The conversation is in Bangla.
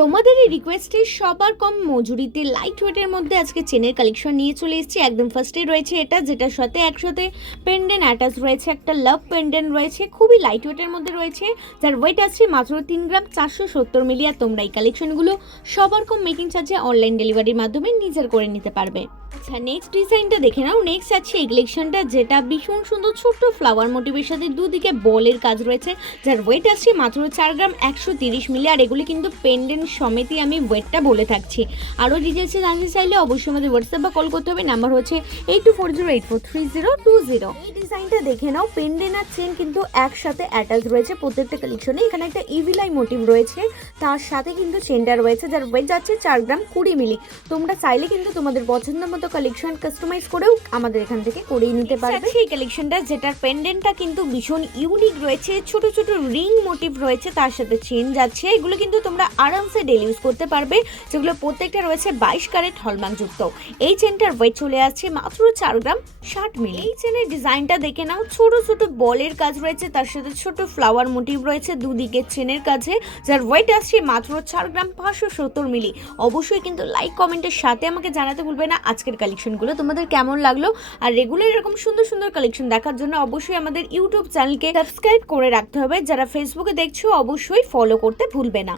তোমাদের এই রিকোয়েস্টে সবার কম মজুরিতে লাইট ওয়েটের মধ্যে আজকে চেনের কালেকশন নিয়ে চলে এসেছি। একদম ফার্স্টে রয়েছে এটা, যেটার সাথে একসাথে পেন্ডেন্ট অ্যাটাচ রয়েছে, একটা লাভ পেন্ডেন্ট রয়েছে, খুবই লাইট ওয়েটের মধ্যে রয়েছে, যার ওয়েট আছে মাত্র 3 গ্রাম 470 মিলি। আর তোমরা এই কালেকশনগুলো সবার কম মেকিং চার্জে অনলাইন ডেলিভারির মাধ্যমে নিজের করে নিতে পারবে। আচ্ছা, নেক্সট ডিজাইনটা দেখে নাও। নেক্সট আছে এই কালেকশনটা, যেটা ভীষণ সুন্দর ছোট্ট ফ্লাওয়ার মোটিভের সাথে দুদিকে বলের কাজ রয়েছে, যার ওয়েট আছে মাত্র 4 গ্রাম 130 মিলি। আর এগুলি কিন্তু পেন্ডেন্ট সমেতই আমি ওয়েটটা বলে থাকছি। আরও ডিটেলসে জানতে চাইলে অবশ্যই আমাদের হোয়াটসঅ্যাপ বা কল করতে হবে। নাম্বার হচ্ছে 8240843020। এই ডিজাইনটা দেখে নাও। পেন্ডেন্ট আর চেন কিন্তু একসাথে অ্যাটাচ রয়েছে প্রত্যেকটা কালেকশনে। এখানে একটা ইভিলাই মোটিভ রয়েছে, তার সাথে কিন্তু চেনটা রয়েছে, যার ওয়েট যাচ্ছে 4 গ্রাম 20 মিলি। তোমরা চাইলে কিন্তু তোমাদের পছন্দ মতো কালেকশন কাস্টমাইজ করেও আমাদের এখান থেকে করেই নিতে পারবে। এই কালেকশনটা যেটার পেন্ডেন্টটা কিন্তু ভীষণ ইউনিক রয়েছে, ছোট ছোট রিং মোটিভ রয়েছে, তার সাথে চেন যাচ্ছে। এগুলো কিন্তু তোমরা আরামসে ডেলি ইউজ করতে পারবে, যেগুলো প্রত্যেকটা রয়েছে 22 ক্যারেট হলমার্ক যুক্ত। এই চেনটার ওয়েট চলে আসছে মাত্র 4 গ্রাম 60 মিলি। এই চেনের ডিজাইনটা দেখে নাও। ছোট ছোট বলের কাজ রয়েছে, তার সাথে ছোট ফ্লাওয়ার মোটিভ রয়েছে দুদিকে চেনের কাছে, যার ওয়েট আসছে মাত্র 4 গ্রাম 570 মিলি। অবশ্যই কিন্তু লাইক কমেন্টের সাথে আমাকে জানাতে ভুলবে না আজকের কালেকশনগুলো তোমাদের কেমন লাগলো। আর রেগুলার এরকম সুন্দর সুন্দর কালেকশন দেখার জন্য অবশ্যই আমাদের ইউটিউব চ্যানেলকে সাবস্ক্রাইব করে রাখতে হবে। যারা ফেসবুকে দেখছো অবশ্যই ফলো করতে ভুলবে না।